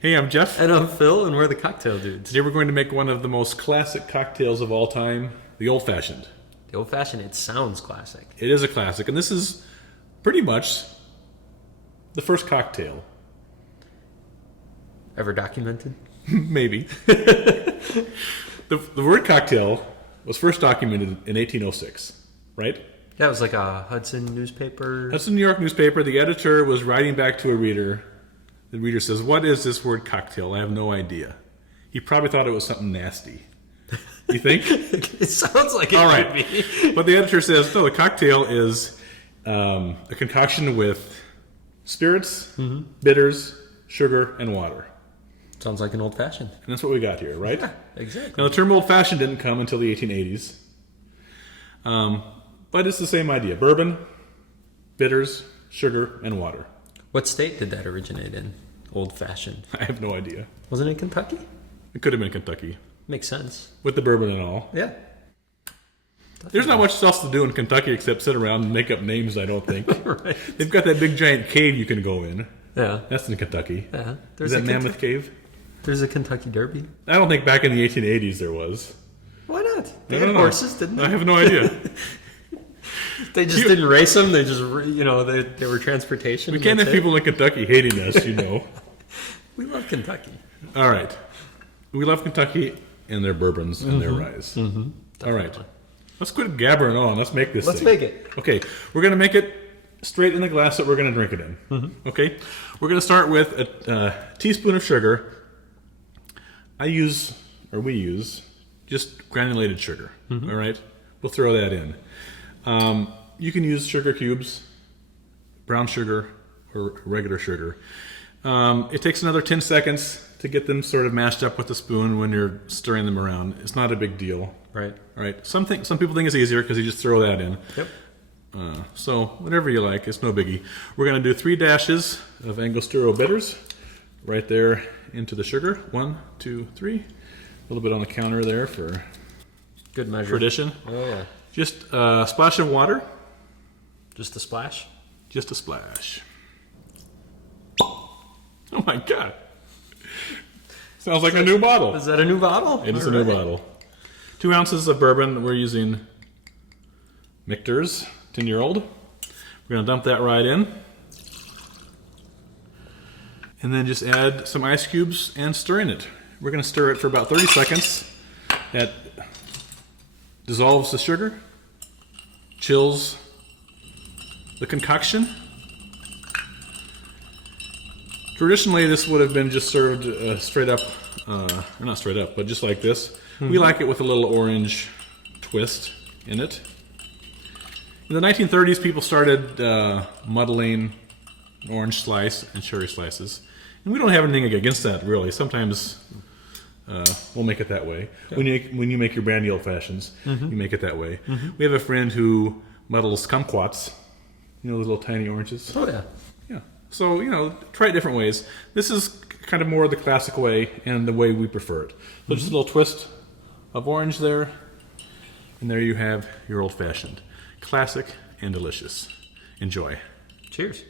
Hey, I'm Jeff. And I'm Phil, and we're the Cocktail Dudes. Today we're going to make one of the most classic cocktails of all time, the Old Fashioned. The Old Fashioned, it sounds classic. It is a classic, and this is pretty much the first cocktail. Ever documented? Maybe. The word cocktail was first documented in 1806, right? That was like a Hudson newspaper. That's a New York newspaper. The editor was writing back to a reader. The reader says, "What is this word cocktail? I have no idea." He probably thought it was something nasty. You think? It sounds like it All might right. be. But the editor says, no, the cocktail is a concoction with spirits, bitters, sugar, and water. Sounds like an Old Fashioned. And that's what we got here, right? Yeah, exactly. Now, the term Old Fashioned didn't come until the 1880s. But it's the same idea. Bourbon, bitters, sugar, and water. What state did that originate in? Old Fashioned. I have no idea. Wasn't it Kentucky? It could have been Kentucky. Makes sense. With the bourbon and all. Yeah. There's not much else to do in Kentucky except sit around and make up names, I don't think. Right. They've got that big giant cave you can go in. Yeah. That's in Kentucky. Yeah. Is that Mammoth Cave? There's a Kentucky Derby. I don't think back in the 1880s there was. Why not? They I had don't know. horses, didn't they? I have no idea. They just didn't race them. They just, they were transportation. We can't have people in Kentucky hating us, you know. We love Kentucky. All right. We love Kentucky and their bourbons and their ryes. All right. Let's quit gabbering on. Let's make this Let's thing. make it. Okay. We're going to make it straight in the glass that we're going to drink it in. Okay? We're going to start with a teaspoon of sugar. We use just granulated sugar. All right? We'll throw that in. You can use sugar cubes, brown sugar, or regular sugar. It takes another 10 seconds to get them sort of mashed up with the spoon when you're stirring them around. It's not a big deal. Right. All right. Some people think it's easier because you just throw that in. Yep. So whatever you like, it's no biggie. We're going to do 3 dashes of Angostura bitters right there into the sugar. 1, 2, 3. A little bit on the counter there for Good measure. tradition. Oh, yeah. Just a splash of water. Just a splash? Just a splash. Oh my God. Sounds like a new bottle. Is that a new bottle? It is a new bottle. 2 ounces of bourbon. We're using Michter's 10-year-old. We're going to dump that right in. And then just add some ice cubes and stir in it. We're going to stir it for about 30 seconds. That dissolves the sugar, chills the concoction. Traditionally, this would have been just served straight up, or not straight up, but just like this. We like it with a little orange twist in it. In the 1930s, people started muddling an orange slice and cherry slices. And we don't have anything against that, really. Sometimes we'll make it that way. When you make your brandy old fashions, you make it that way. We have a friend who muddles kumquats, the little tiny oranges. Oh, yeah. Yeah. So, try it different ways. This is kind of more the classic way and the way we prefer it. So just a little twist of orange there. And there you have your old fashioned. Classic and delicious. Enjoy. Cheers.